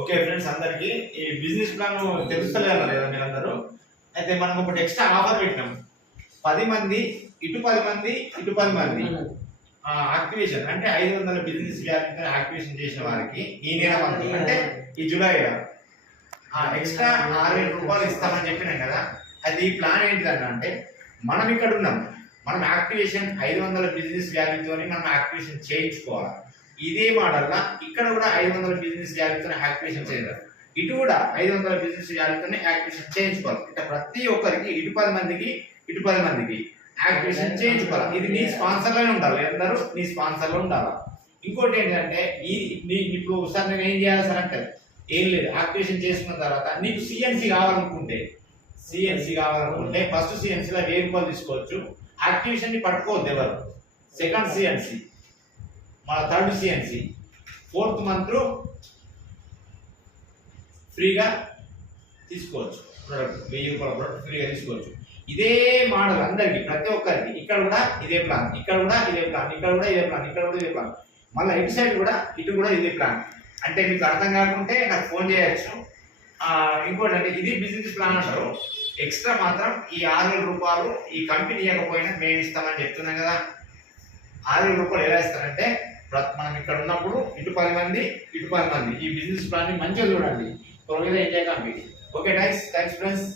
Okay friends, అందరికి ఈ business plan తెలుస్తలేదా లేదా మీరందరూ? అయితే మనం ఒకటి ఎక్స్ట్రా ఆఫర్ పెట్టినాం. 10 మంది ఇటు 10 మంది ఇటు 10 మంది యాక్టివేషన్ అంటే 500 బిజినెస్ గ్యారెంటీ యాక్టివేషన్ చేసిన వారికి ఈ నెల మంత్ అంటే ఈ జూలై ఎక్స్ట్రా 6,000 రూపాయలు ఇస్తామని చెప్పినాం కదా. అది ఈ ప్లాన్ ఏంటిదన్న అంటే మనం ఇక్కడ ఉన్నాం, మనం యాక్టివేషన్ 500 బిజినెస్ గ్యారెంటీతో మనం యాక్టివేషన్ చేయించుకోవాలి. ఇదే మోడల్గా ఇక్కడ కూడా 500 బిజినెస్ గ్యారెంటీతో యాక్టివేషన్ చేయాలి, ఇటు కూడా 500 బిజినెస్ గ్యారెంటీతో యాక్టివేషన్ చేయించుకోవాలి. ఇట్లా ప్రతి ఒక్కరికి ఇటు 10 మందికి ఇటు 10 మందికి యాక్టివేషన్ చేయించుకోవాలి. ఇది నీ స్పాన్సర్లోనే ఉండాలి, అందరూ నీ స్పాన్సర్లో ఉండాలి. ఇంకోటి ఏంటంటే ఇప్పుడు సార్ నేను ఏం చేయాలి సార్ అంటే ఏం లేదు, యాక్టివేషన్ చేసుకున్న తర్వాత నీకు సిఎన్సి కావాలనుకుంటే ఫస్ట్ సిఎన్సీలో 1000 రూపాయలు తీసుకోవచ్చు. యాక్టివేషన్ ని పట్టుకోవద్దు ఎవరు. సెకండ్ సిఎన్సి, మన థర్డ్ సిఎన్సి, 4th మంత్ ఫ్రీగా తీసుకోవచ్చు. ప్రొడక్ట్ 1000 రూపాయల ప్రొడక్ట్ ఫ్రీగా తీసుకోవచ్చు. ఇదే మోడల్ అందరికి ప్రతి ఒక్కరికి. ఇక్కడ కూడా ఇదే ప్లాన్, ఇక్కడ కూడా ఇదే ప్లాన్, ఇక్కడ కూడా ఇదే ప్లాన్, ఇక్కడ కూడా ఇదే ప్లాన్, మళ్ళీ ఇటు సైడ్ కూడా ఇటు కూడా ఇదే ప్లాన్. అంటే మీకు అర్థం కాకుంటే నాకు ఫోన్ చేయొచ్చు. ఇంకోటి అంటే ఇది బిజినెస్ ప్లాన్ అంటారు. ఎక్స్ట్రా మాత్రం ఈ 6,000 రూపాయలు ఈ కంపెనీ ఇవ్వకపోయినా మేము ఇస్తామని చెప్తున్నాం కదా. 6,000 రూపాయలు ఎలా ఇస్తారంటే మనం ఇక్కడ ఉన్నప్పుడు ఇటు 10 మంది ఇటు 10 మంది ఈ బిజినెస్ ప్లాన్ ని మంచిగా చూడండి. త్వరగా enjoy company. Okay thanks friends.